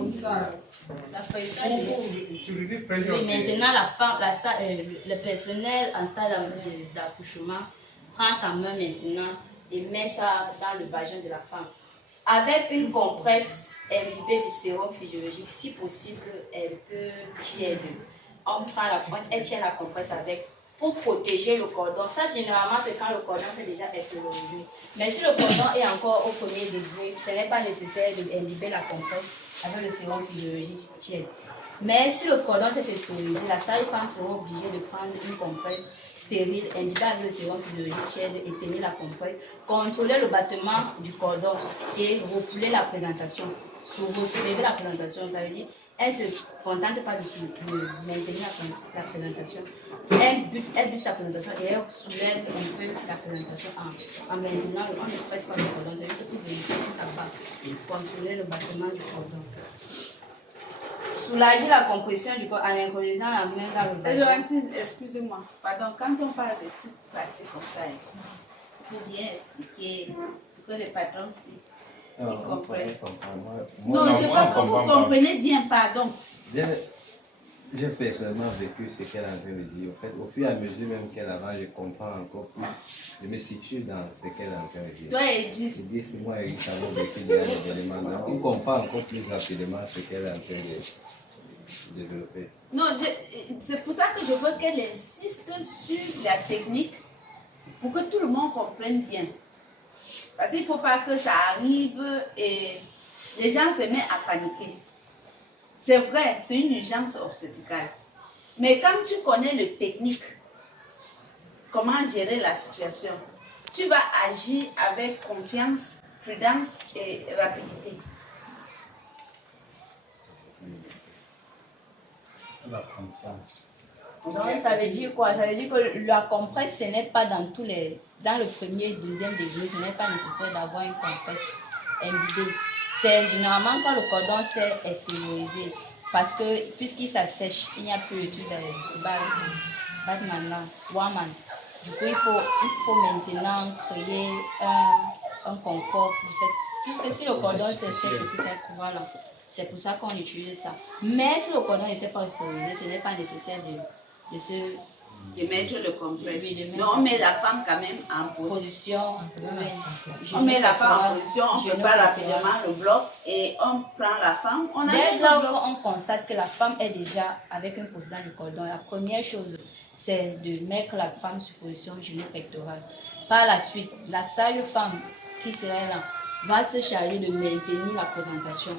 comme ça. La pression oui, maintenant, le personnel en salle d'accouchement prend sa main maintenant et met ça dans le vagin de la femme. Avec une compresse imbibée du sérum physiologique, si possible, elle peut tirer. Elle tient la compresse avec pour protéger le cordon. Ça, généralement, c'est quand le cordon s'est déjà extériorisé. Mais si le cordon est encore au premier degré, ce n'est pas nécessaire d'imbiber la compresse avec le sérum physiologique tiède. Mais si le cordon s'est extériorisé, la sage-femme sera obligée de prendre une compresse stérile, imbibée avec le sérum physiologique tiède et tenir la compresse, contrôler le battement du cordon et refouler la présentation. Soulever la présentation, ça veut dire elle ne se contente pas de maintenir la présentation. Elle bute sa présentation et elle soulève un peu la présentation en maintenant on ne presse pas le cordon. C'est juste pour vérifier si ça va. Contrôler le battement du cordon. Soulager la compression du corps en introduisant la main dans le vagin. Laurentine, excusez-moi. Pardon, quand on parle de trucs pratiques comme ça, il faut bien expliquer pour que les patrons comprennent. Non, je crois que vous comprenez bien, pardon. J'ai personnellement vécu ce qu'elle est en train de dire. En fait, au fur et à mesure même qu'elle avance, je comprends encore plus. Je me situe dans ce qu'elle est en train de dire. Toi, Edris. Edris, moi et Edris avons vécu des événements. Donc, on comprend encore plus rapidement ce qu'elle est en train de développer. Non, c'est pour ça que je veux qu'elle insiste sur la technique pour que tout le monde comprenne bien. Parce qu'il ne faut pas que ça arrive et les gens se mettent à paniquer. C'est vrai, c'est une urgence obstétricale. Mais quand tu connais le technique, comment gérer la situation, tu vas agir avec confiance, prudence et rapidité. La confiance. Donc, ça veut dire quoi? Ça veut dire que la compresse, ce n'est pas dans le premier, deuxième degré, ce n'est pas nécessaire d'avoir une compresse imbibée. C'est généralement quand le cordon s'est extériorisé, parce que puisqu'il s'assèche, il n'y a plus d'études de Batman, Warman. Du coup, il faut maintenant créer un confort pour cette... Puisque si le cordon s'assèche aussi, voilà, c'est pour ça qu'on utilise ça. Mais si le cordon ne s'est pas extériorisé, ce n'est pas nécessaire de mettre le compresse. Mais on met la femme quand même en position. On met la femme en position, on prépare rapidement le bloc et on prend la femme. Dès lors qu'on constate que la femme est déjà avec une position du cordon, la première chose, c'est de mettre la femme sur position géno-pectorale. Par la suite, la sage-femme qui serait là va se charger de maintenir la présentation.